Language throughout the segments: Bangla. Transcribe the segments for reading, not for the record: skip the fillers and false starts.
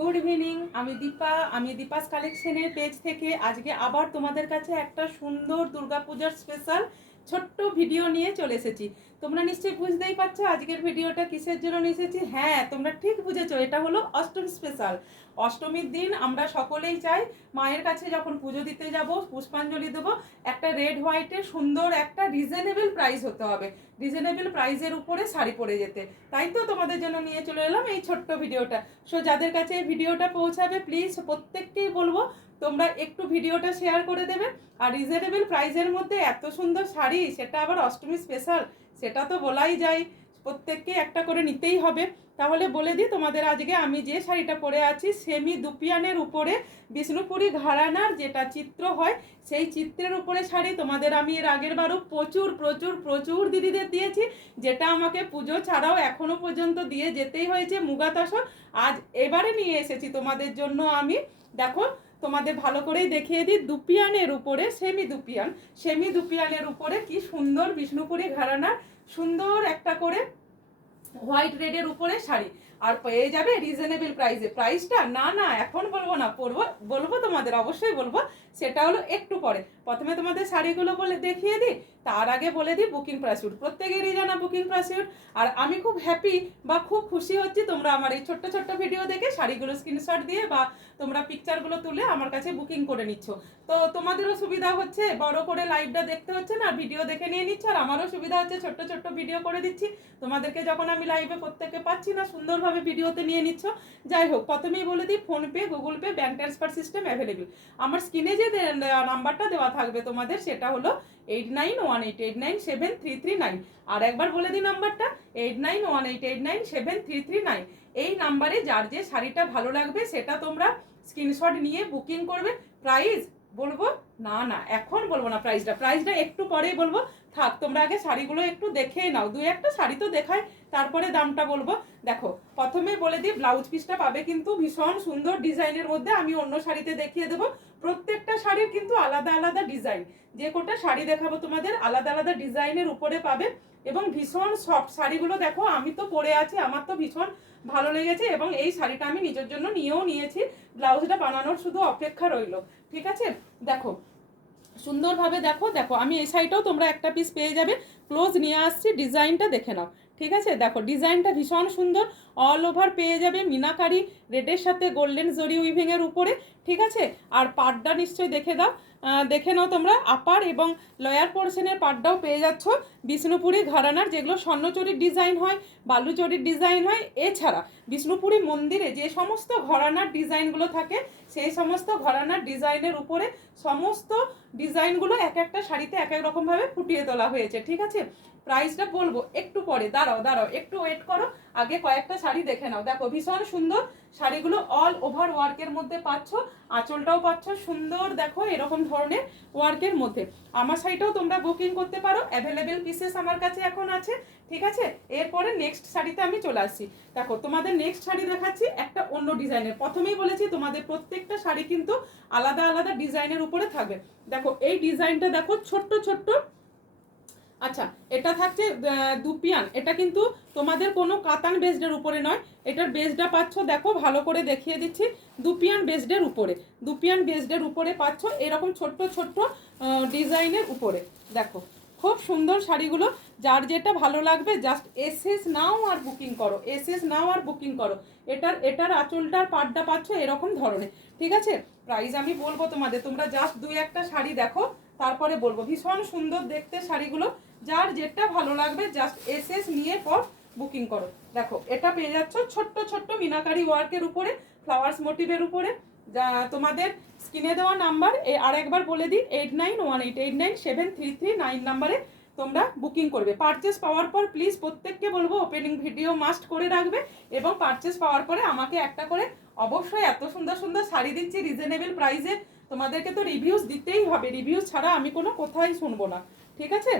Good evening. আমি দীপাস কালেকশনের পেজ থেকে আজকে আবার তোমাদের কাছে একটা সুন্দর দুর্গাপূজার স্পেশাল ছোট্ট ভিডিও নিয়ে চলে এসেছি। তোমরা নিশ্চয়ই বুঝতেই পারছো আজকের ভিডিওটা কিসের জন্য নিয়ে এসেছি। হ্যাঁ, তোমরা ঠিক বুঝেছো, এটা হলো অষ্টমী স্পেশাল। অষ্টমীর দিন আমরা সকলেই চাই মায়ের কাছে যখন পুজো দিতে যাব, পুষ্পাঞ্জলি দেবো, একটা রেড হোয়াইটের সুন্দর একটা রিজনেবল প্রাইস হতে হবে, রিজনেবল প্রাইসের উপরে শাড়ি পরে যেতে। তাই তো তোমাদের জন্য নিয়ে চলে এলাম এই ছোট্ট ভিডিওটা। সো যাদের কাছে এই ভিডিওটা পৌঁছাবে প্লিজ প্রত্যেককেই বলবো তোমরা একটু ভিডিওটা শেয়ার করে দেবে। আর রিজনেবল প্রাইসের মধ্যে এত সুন্দর শাড়ি, সেটা আবার অষ্টমী স্পেশাল, সেটা তো বলাই যায়, প্রত্যেককে একটা করে নিতেই হবে। তাহলে বলে দিই তোমাদের, আজকে আমি যে শাড়িটা পরে আছি সেমি দুপিয়ানের উপরে বিষ্ণুপুরি ঘরানার যেটা চিত্র হয় সেই চিত্রের উপরে শাড়ি। তোমাদের আমি এর আগের বারও প্রচুর প্রচুর প্রচুর দিদিদের দিয়েছি, যেটা আমাকে পুজো ছাড়াও এখনো পর্যন্ত দিয়ে যেতেই হয়েছে মুগা তসর। আজ এবারে নিয়ে এসেছি তোমাদের জন্য আমি, দেখো তোমাদের ভালো করেই দেখিয়ে দিই, দুপিয়ানের উপরে সেমি দুপিয়ানের উপরে কি সুন্দর বিষ্ণুপুরি ঘরানার সুন্দর একটা করে হোয়াইট রেডের উপরে শাড়ি। আর পেয়ে যাবে রিজনেবল প্রাইসে। প্রাইসটা না না এখন বলবো না, বলবো তোমাদের, অবশ্যই বলবো, সেটা হলো একটু পরে। প্রথমে তোমাদের শাড়িগুলো বলে দেখিয়ে দিই, তার আগে বলে দিই বুকিং প্রাইসিউড, প্রত্যেকেরই জানা বুকিং প্রাইসিউড। আর আমি খুব হ্যাপি বা খুব খুশি হচ্ছি তোমরা আমার এই ছোট্ট ছোট্ট ভিডিও দেখে শাড়িগুলো স্ক্রিনশট দিয়ে বা তোমরা পিকচারগুলো তুলে আমার কাছে বুকিং করে নিচ্ছ। তো তোমাদেরও সুবিধা হচ্ছে, বড় করে লাইভটা দেখতে হচ্ছে না, ভিডিও দেখে নিয়ে নিচ্ছ। আর আমারও সুবিধা হচ্ছে, ছোট্ট ছোট্ট ভিডিও করে দিচ্ছি তোমাদেরকে, যখন আমি লাইভে প্রত্যেককে পাচ্ছি না সুন্দরভাবে ভিডিওতে নিয়ে নিচ্ছ। যাই হোক, প্রথমেই বলে দিই PhonePe, Google pay, bank transfer system available. আমার স্ক্রিনে যে নাম্বারটা দেওয়া থাকবে তোমাদের সেটা হলো 8918897339। আর একবার বলে দিই নাম্বারটা 8918897339। এই নাম্বারে যার যে শাড়িটা ভালো লাগবে সেটা তোমরা স্ক্রিনশট নিয়ে বুকিং করবে। প্রাইস বলবো না না এখন বলবো না, প্রাইসটা একটু পরেই বলবো। থাক, তোমরা আগে শাড়িগুলো একটু দেখেই নাও, দুই একটা শাড়ি তো দেখায়, তারপরে দামটা বলবো। দেখো প্রথমে বলে দিই, ব্লাউজ পিসটা পাবে কিন্তু ভীষণ সুন্দর ডিজাইনের মধ্যে। আমি অন্য শাড়িতে দেখিয়ে দেবো, প্রত্যেকটা শাড়ির কিন্তু আলাদা আলাদা ডিজাইন, যে কোটা শাড়ি দেখাবো তোমাদের আলাদা আলাদা ডিজাইনের উপরে পাবে। এবং ভীষণ সফট শাড়িগুলো দেখো, আমি তো পরে আছি, আমার তো ভীষণ ভালো লেগেছে। এবং এই শাড়িটা আমি নিজের জন্য নিয়েও নিয়েছি, ব্লাউজটা বানানোর শুধু অপেক্ষা রইল। ঠিক আছে, দেখো সুন্দরভাবে দেখো দেখো আমি এই সাইডটাও তোমরা একটা পিস পেয়ে যাবে। ক্লোজ নিয়ে আসছি, ডিজাইনটা দেখে নাও। ঠিক আছে, দেখো ডিজাইনটা ভীষণ সুন্দর, অল ওভার পেয়ে যাবে মিনাকারি রেডের সাথে গোল্ডেন জরি উইভিংয়ের উপরে। ঠিক আছে, আর পাড়টা নিশ্চয়ই দেখে দাও, দেখে নাও তোমরা। আপার এবং লয়ার পোর্শনের পাড়টাও পেয়ে যাচ্ছ বিষ্ণুপুরি ঘরানার, যেগুলো স্বর্ণচরীর ডিজাইন হয়, বালুচরীর ডিজাইন হয়। এছাড়া বিষ্ণুপুরি মন্দিরে যে সমস্ত ঘরানার ডিজাইনগুলো থাকে সেই সমস্ত ঘরানার ডিজাইনের উপরে সমস্ত ডিজাইনগুলো এক একটা শাড়িতে এক এক রকমভাবে ফুটিয়ে তোলা হয়েছে। ঠিক আছে, প্রাইসটা বলবো একটু পরে, দাঁড়াও একটু ওয়েট করো, আগে কয়েকটা শাড়ি দেখে নাও। দেখো ভীষণ সুন্দর শাড়িগুলো, অল ওভার ওয়ার্কের মধ্যে পাচ্ছ, আঁচলটাও পাচ্ছ সুন্দর, দেখো এরকম ধরনের ওয়ার্কের মধ্যে। আমার শাড়িটাও তোমরা বুকিং করতে পারো, অ্যাভেলেবেল পিসেস আমার কাছে এখন আছে। ঠিক আছে, এরপরে নেক্সট শাড়িতে আমি চলে আসছি। দেখো তোমাদের নেক্সট শাড়ি দেখাচ্ছি একটা অন্য ডিজাইনের। প্রথমেই বলেছি তোমাদের প্রত্যেকটা শাড়ি কিন্তু আলাদা আলাদা ডিজাইনের উপরে থাকবে। দেখো এই ডিজাইনটা দেখো, ছোট্ট ছোট্ট। আচ্ছা, এটা থাকছে দুপিয়ান, এটা কিন্তু তোমাদের কোনো কাতান বেসডের উপরে নয়, এটার বেসটা পাচ্ছ, দেখো ভালো করে দেখিয়ে দিচ্ছি, দুপিয়ান বেসডের উপরে পাচ্ছ এরকম ছোট্ট ছোট্ট ডিজাইনের উপরে। দেখো খুব সুন্দর শাড়িগুলো, যার যেটা ভালো লাগবে জাস্ট এসএস নাও আর বুকিং করো। এটার আঁচলটার পাড়টা পাচ্ছ এরকম ধরনের। ঠিক আছে, প্রাইস আমি বলবো তোমাদের, তোমরা জাস্ট দুই একটা শাড়ি দেখো তারপরে বলবো। ভীষণ সুন্দর দেখতে শাড়িগুলো, যার যেটা ভালো লাগবে জাস্ট এসএস নিয়ে পর বুকিং করো। দেখো এটা পেয়ে যাচ্ছ ছোট্ট ছোট্ট মিনাকারি ওয়ার্কের উপরে, ফ্লাওয়ার্স মোটিভের উপরে। যা তোমাদের স্ক্রিনে দেওয়া নাম্বার আর একবার বলে দিই, 8918897339 নাম্বারে তোমরা বুকিং করবে। পারচেস পাওয়ার পর প্লিজ প্রত্যেককে বলবো ওপেনিং ভিডিও মাস্ট করে রাখবে, এবং পারচেস পাওয়ার পরে আমাকে একটা করে অবশ্যই, এত সুন্দর সুন্দর শাড়ি দিচ্ছি রিজনেবল প্রাইসে, তোমাদেরকে তো রিভিউজ দিতেই হবে, রিভিউজ ছাড়া আমি কোনো কোথায় শুনবো না। ঠিক আছে,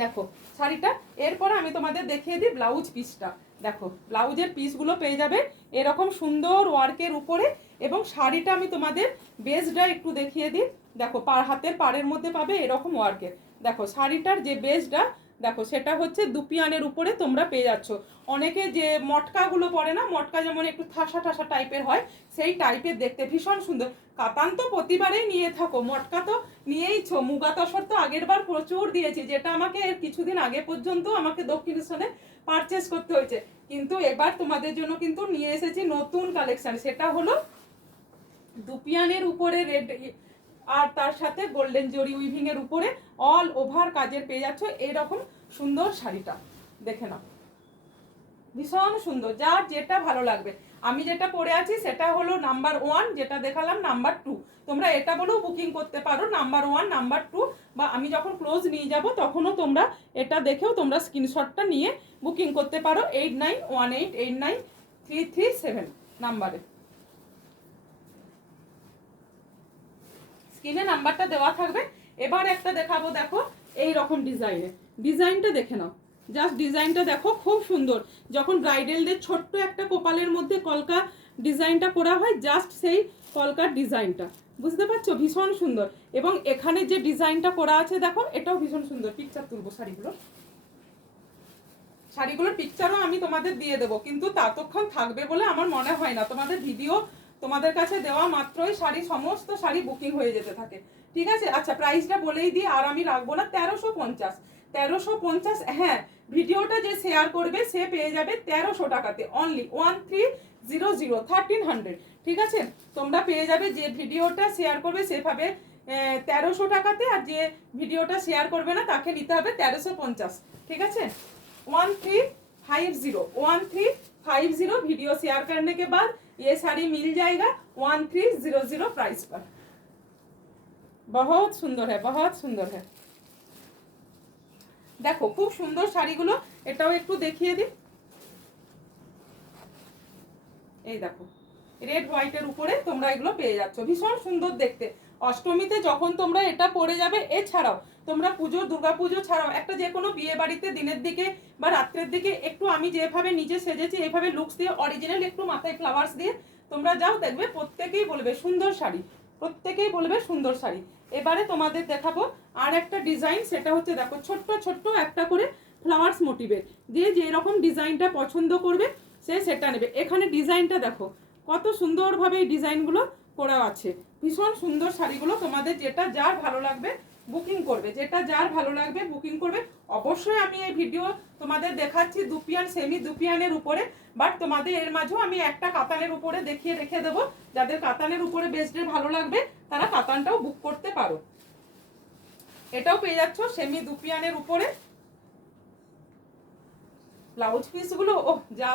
দেখো শাড়িটা, এরপর আমি তোমাদের দেখিয়ে দিই ব্লাউজ পিসটা। দেখো ব্লাউজের পিসগুলো পেয়ে যাবে এরকম সুন্দর ওয়ার্কের উপরে, এবং শাড়িটা আমি তোমাদের বেসটা একটু দেখিয়ে দিই। দেখো হাতের পাড়ের মধ্যে পাবে এরকম ওয়ার্কের। দেখো শাড়িটার যে বেসটা দেখো সেটা হচ্ছে দুপিয়ানের উপরে তোমরা পেয়ে যাচ্ছ। অনেকে যে মটকাগুলো পরে না, মটকা যেমন একটু ঠাসা ঠাসা টাইপের হয়, সেই টাইপের দেখতে ভীষণ সুন্দর। কাতান তো প্রতিবারেই নিয়ে থাকো, মটকা তো নিয়েইছো, মুগা তসর তো আগের বার প্রচুর দিয়েছি, যেটা আমাকে এর কিছুদিন আগে পর্যন্ত আমাকে দক্ষিণেশ্বরে পারচেস করতে হয়েছে। কিন্তু এবার তোমাদের জন্য কিন্তু নিয়ে এসেছি নতুন কালেকশন, সেটা হলো দুপিয়ানের উপরে রেড আর তার সাথে গোল্ডেন জরি উইভিং এর উপরে অল ওভার কাজের পেয়ে যাচ্ছ এরকম সুন্দর শাড়িটা। দেখে নাও, ভীষণ সুন্দর, যার যেটা ভালো লাগবে। আমি যেটা পরে আছি সেটা হলো নাম্বার 1, যেটা দেখালাম নাম্বার 2। তোমরা এটা বলেও বুকিং করতে পারো নাম্বার 1, নাম্বার 2, বা আমি যখন ক্লোজ নিয়ে যাব তখনও তোমরা এটা দেখেও তোমরা স্ক্রিনশটটা নিয়ে বুকিং করতে পারো 8918893337 নাম্বারে। স্ক্রিনে নাম্বারটা দেওয়া থাকবে। এবার একটা দেখাবো, দেখো এই রকম ডিজাইনটা দেখে নাও, জাস্ট ডিজাইনটা দেখো, খুব সুন্দর। যখন ব্রাইডালদের ছোট্ট একটা কপালের মধ্যে কলকা ডিজাইনটা করা হয়, জাস্ট সেই কলকার ডিজাইনটা, বুঝতে পারছো, ভীষণ সুন্দর। এবং এখানে যে ডিজাইনটা করা আছে দেখো, এটাও ভীষণ সুন্দর। পিকচার তুলবো শাড়িগুলোর পিকচারও আমি তোমাদের দিয়ে দেবো, কিন্তু ততক্ষণ থাকবে বলে আমার মনে হয় না। তোমাদের ভিডিও তোমাদের কাছে দেওয়া মাত্রই সমস্ত শাড়ি বুকিং হয়ে যেতে থাকে, ঠিক আছে। আচ্ছা, প্রাইসটা বলেই দিই, আর আমি রাখবো না। 1350। হ্যাঁ, ভিডিওটা যে শেয়ার করবে সে পেয়ে যাবে 1300 টাকাতে, অনলি 1300, ঠিক আছে। তোমরা পেয়ে যাবে, যে ভিডিওটা শেয়ার করবে সে পাবে 1300 টাকাতে, আর যে ভিডিওটা শেয়ার করবে না তাকে নিতে হবে 1350, ঠিক আছে। 1350 वीडियो शेयर करने के बाद ये साड़ी मिल जाएगा 1300 प्राइस पर। बहुत सुंदर है, बहुत सुंदर है। देखो खूब सुंदर শাড়িগুলো, এটাও একটু দেখিয়ে দিই। এই দেখো রেড হোয়াইটের উপরে তোমরা এগুলো পেয়ে যাচ্ছ, ভীষণ সুন্দর দেখতে। অষ্টমীতে যখন তোমরা এটা পরে যাবে, এছাড়াও তোমরা পুজো, দুর্গাপুজো ছাড়াও একটা যে কোনো বিয়ে বাড়িতে দিনের দিকে বা রাত্রের দিকে একটু আমি যেভাবে নিজে সেজেছি এইভাবে লুকস দিয়ে, অরিজিনাল একটু মাথায় ফ্লাওয়ার্স দিয়ে তোমরা যাও, দেখবে প্রত্যেকেই বলবে সুন্দর শাড়ি, প্রত্যেকেই বলবে সুন্দর শাড়ি। এবারে তোমাদের দেখাবো আর একটা ডিজাইন, সেটা হচ্ছে দেখো ছোট্ট ছোট্ট একটা করে ফ্লাওয়ার্স মোটিভের, যে যেরকম ডিজাইনটা পছন্দ করবে সে সেটা নেবে। এখানে ডিজাইনটা দেখো কত সুন্দরভাবে এই ডিজাইনগুলো করা আছে, ভীষণ সুন্দর শাড়িগুলো। তোমাদের যেটা যার ভালো লাগবে বুকিং করবে, যেটা যার ভালো লাগবে বুকিং করবে। অবশ্যই আমি এই ভিডিও তোমাদের দেখাচ্ছি দুপিয়ান, সেমি দুপিয়ানের উপরে, বাট তোমাদের এর মাঝেও আমি একটা কাতানের উপরে দেখিয়ে রেখে দেবো। যাদের কাতানের উপরে বেস্ট ভালো লাগবে তারা কাতানটাও বুক করতে পারো। এটাও পেয়ে যাচ্ছ সেমি দুপিয়ানের উপরে। ব্লাউজ পিসগুলো ওহ যা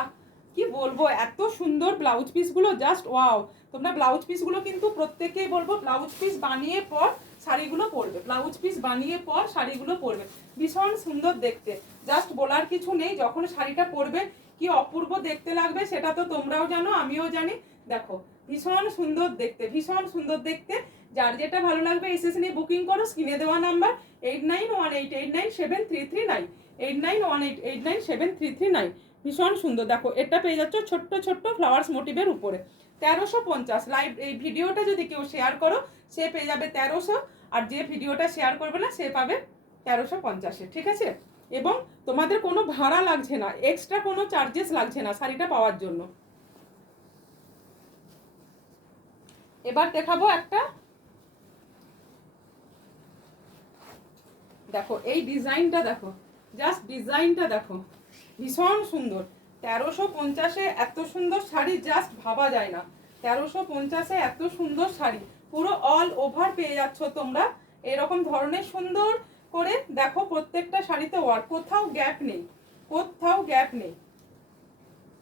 কি বলবো, এত সুন্দর ব্লাউজ পিসগুলো, জাস্ট ওয়াও। তোমরা ব্লাউজ পিসগুলো কিন্তু প্রত্যেকেই বলবো ব্লাউজ পিস বানিয়ে পর শাড়িগুলো পরবে, ব্লাউজ পিস বানিয়ে পর শাড়িগুলো পরবে, ভীষণ সুন্দর দেখতে। জাস্ট বলার কিছু নেই, যখন শাড়িটা পরবে কি অপূর্ব দেখতে লাগবে সেটা তো তোমরাও জানো, আমিও জানি। দেখো ভীষণ সুন্দর দেখতে, ভীষণ সুন্দর দেখতে। যার যেটা ভালো লাগবে এসএস নিয়ে বুকিং করো। স্ক্রিনে দেওয়া নাম্বার 8918897339, 8918897339। ভীষণ সুন্দর, দেখো এটা পেয়ে যাচ্ছ ছোট্ট ছোট্ট ফ্লাওয়ার্স মোটিভের উপরে 1350। লাইভ এই ভিডিওটা যদি কেউ শেয়ার করো সে পেয়ে যাবে 1300, আর যে ভিডিওটা শেয়ার করবে না সে পাবে 1350, ঠিক আছে। এবং তোমাদের কোনো ভাড়া লাগছে না, এক্সট্রা কোনো চার্জেস লাগছে না শাড়িটা পাওয়ার জন্য। এবার দেখাবো একটা, দেখো এই ডিজাইনটা দেখো, জাস্ট ডিজাইনটা দেখো, ভীষণ সুন্দর। 1350 এত সুন্দর শাড়ি জাস্ট ভাবা যায় না। 1350 এত সুন্দর শাড়ি পুরো অল ওভার পেয়ে যাচ্ছ তোমরা এরকম ধরনের সুন্দর করে। দেখো প্রত্যেকটা শাড়িতে ওয়ার্ক, কোথাও গ্যাপ নেই, কোথাও গ্যাপ নেই।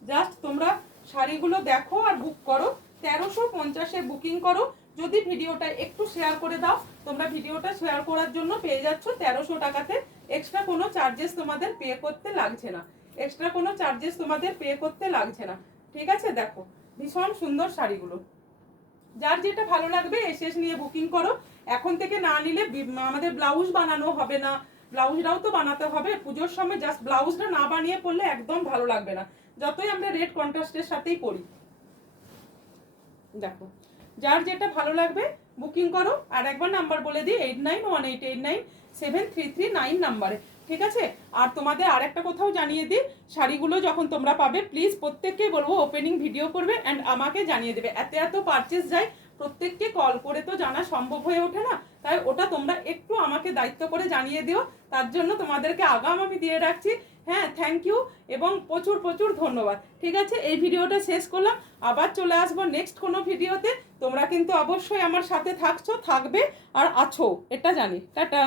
জাস্ট তোমরা শাড়িগুলো দেখো আর বুক করো। 1350 বুকিং করো। যদি ভিডিওটা একটু শেয়ার করে দাও, তোমরা ভিডিওটা শেয়ার করার জন্য পেয়ে যাচ্ছ 1300 টাকাতে। এক্সট্রা কোনো চার্জেস তোমাদের পে করতে লাগছে না, এক্সট্রা কোনো চার্জেস তোমাদের পে করতে লাগছে না, ঠিক আছে। দেখো ভীষণ সুন্দর শাড়িগুলো, যার যেটা ভালো লাগবে এসএস নিয়ে বুকিং করো। এখন থেকে না নিলে আমাদের ব্লাউজ বানানো হবে না, ব্লাউজটাও তো বানাতে হবে পুজোর সময়। জাস্ট ব্লাউজটা না বানিয়ে পরলে একদম ভালো লাগবে না, যতই আমরা রেড কন্ট্রাস্টের সাথেই পরি। দেখো যার যেটা ভালো লাগবে বুকিং করো। আর একবার নাম্বার বলে দিই 8918897339 নাম্বারে। ঠিক আছে। আর তোমাদের আর একটা কোথাও জানিয়ে দিই, শাড়িগুলো যখন তোমরা পাবে প্লিজ প্রত্যেককে বলবো ওপেনিং ভিডিও করবে অ্যান্ড আমাকে জানিয়ে দেবে। এত পারচেস যায়, প্রত্যেককে কল করে তো জানা সম্ভব হয়ে ওঠে না, তাই ওটা তোমরা একটু আমাকে দায়িত্ব করে জানিয়ে দিও। তার জন্য তোমাদেরকে আগাম আমি দিয়ে রাখছি। হ্যাঁ, থ্যাংক ইউ এবং প্রচুর প্রচুর ধন্যবাদ। ঠিক আছে, এই ভিডিওটা শেষ করলাম, আবার চলে আসবো নেক্সট কোনো ভিডিওতে। তোমরা কিন্তু অবশ্যই আমার সাথে থাকবে আর আছো, এটা জানি। টাটা।